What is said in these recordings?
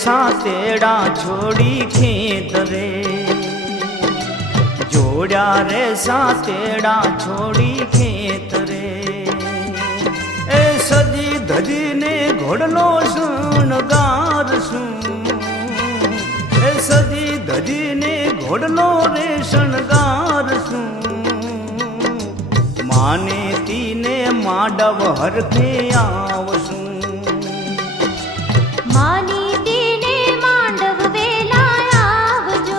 सातेड़ा छोड़ी खेत रे, जोड़ा रे सातेड़ा छोड़ी खेत रे। ए सजी धजी ने घोड़लो शणगार सू, ए सजी धजी ने घोड़लो रे शणगार सू। माने तीने माडव हरखे आवसू, मानी तीने मांडव वेला आवजो।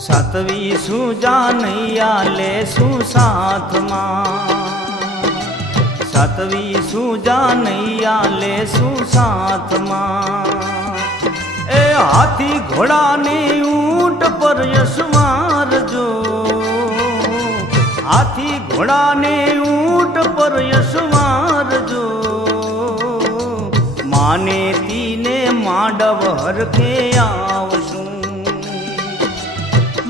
सातवी सूजा नैया लेसु साथ मां, सातवी सूजा नैया लेसु साथ मां। ए हाथी घोड़ा ने ऊंट पर यशवार जो, हाथी घोड़ा ने ऊंट पर यशवार जो। माने तीने मांडव हरखे आवसू,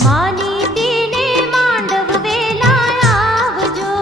मानी तीने मांडव वेला आवजो।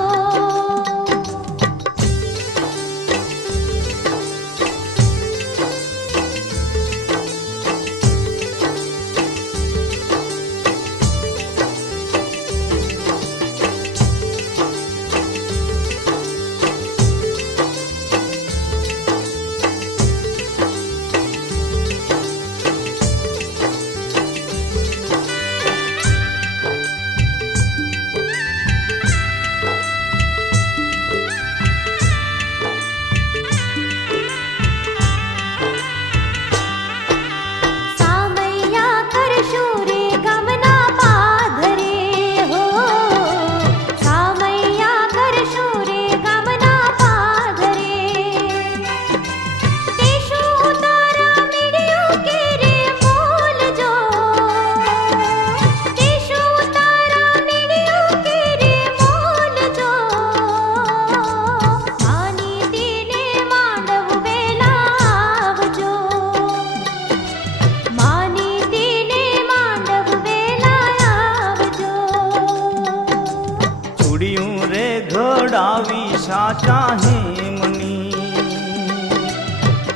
घोड़ावी साचा हेमनी,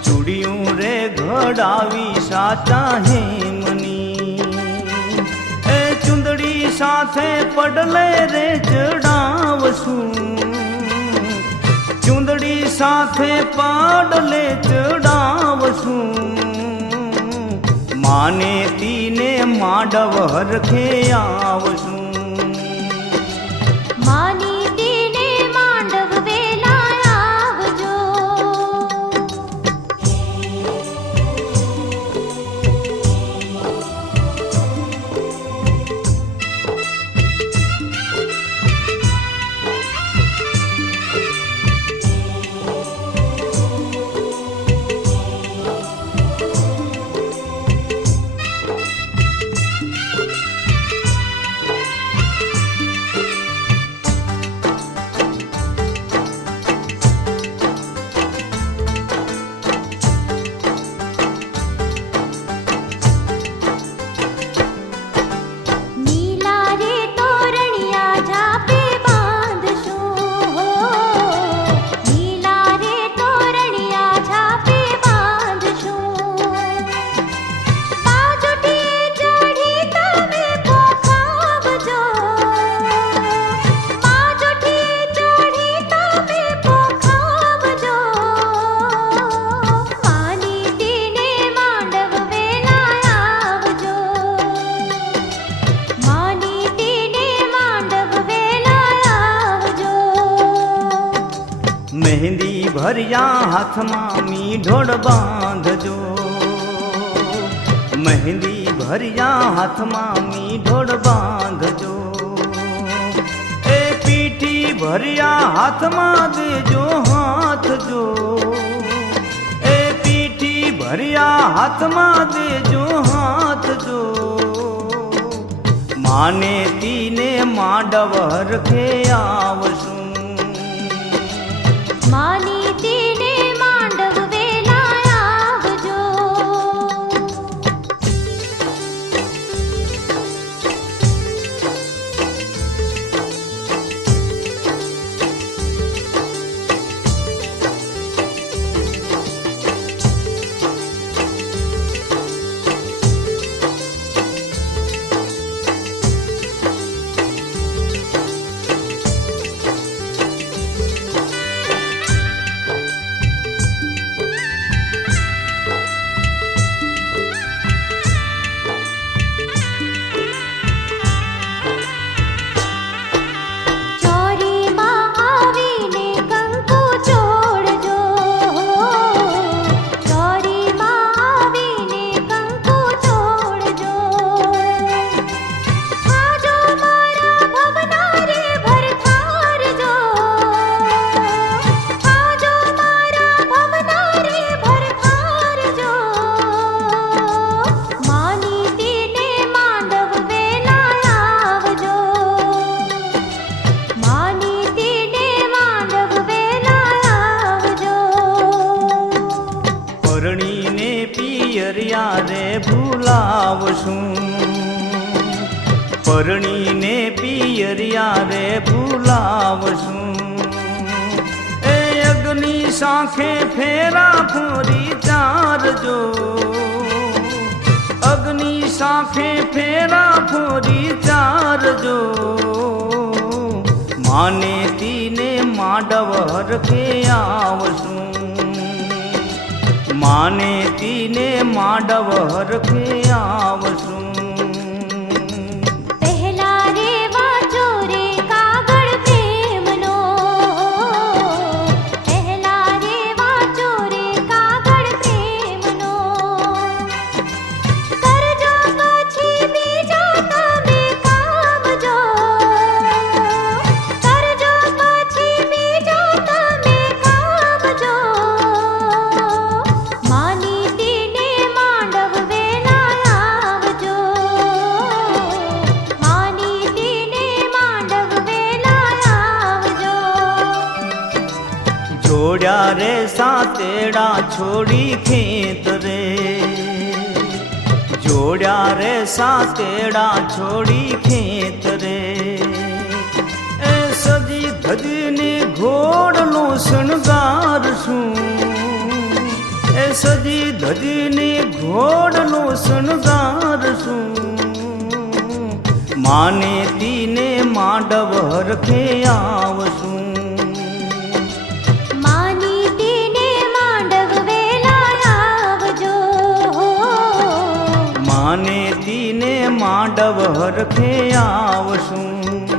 चूड़ियों रे घोड़ावी साचा हेमनी। ए चुंदड़ी साथे पडले रे चढ़ावसू, चुंदड़ी साथे पडले चढ़ावसू। माने तीने माडव हरखे आवसू, मानी तीने मांडव वेला आवजो। ભર્યા હાથમાં મીઢોળ બાંધજો, મહેંદી ભર્યા હાથમાં મીઢોળ બાંધજો, એ પીઠી ભર્યા હાથમાં દેજો હાથ જો, એ પીઠી ભર્યા હાથમાં દેજો હાથ જો, માને તીને માંડવ હરખે આવશું, માની તીને માંડવ વેલા આવજો. પરણીને પિયરિયા રે ભૂલાવશું, પરણીને પિયરિયા રે ભૂલાવશું, એ અગ્નિ સાંખે ફેરા ફોરી ચારજો, અગ્નિ સાંખે ફેરા ફોરી ચારજો, માને તીને માંડવ હરખે આવશું, માને તીને માંડવ હરખે આવશું. પહેલા રે વાંચો રે કાગળ પ્રેમનો, પહેલા રે વાંચો રે કાગળ પ્રેમનો, કરજો પછી બીજા તમે કામ જો, કરજો પછી બીજા તમે કામ જો, માની તીને માંડવ વેલા આવજો, માની તીને માંડવ વેલા આવજો. જોડ્યા રે સાતેડા છોડી ખેત રે, જોડ્યા રે સાતેડા છોડી ખેત રે, એ સજી ધજીને ઘોડનો શણગારશું, એ સજી ધજીને ઘોડનો શણગારશું, માને તીને માંડવ હરખે આવશું, માની તીને માંડવ વેલા આવજો, માને તીને માંડવ હરખે આવશું.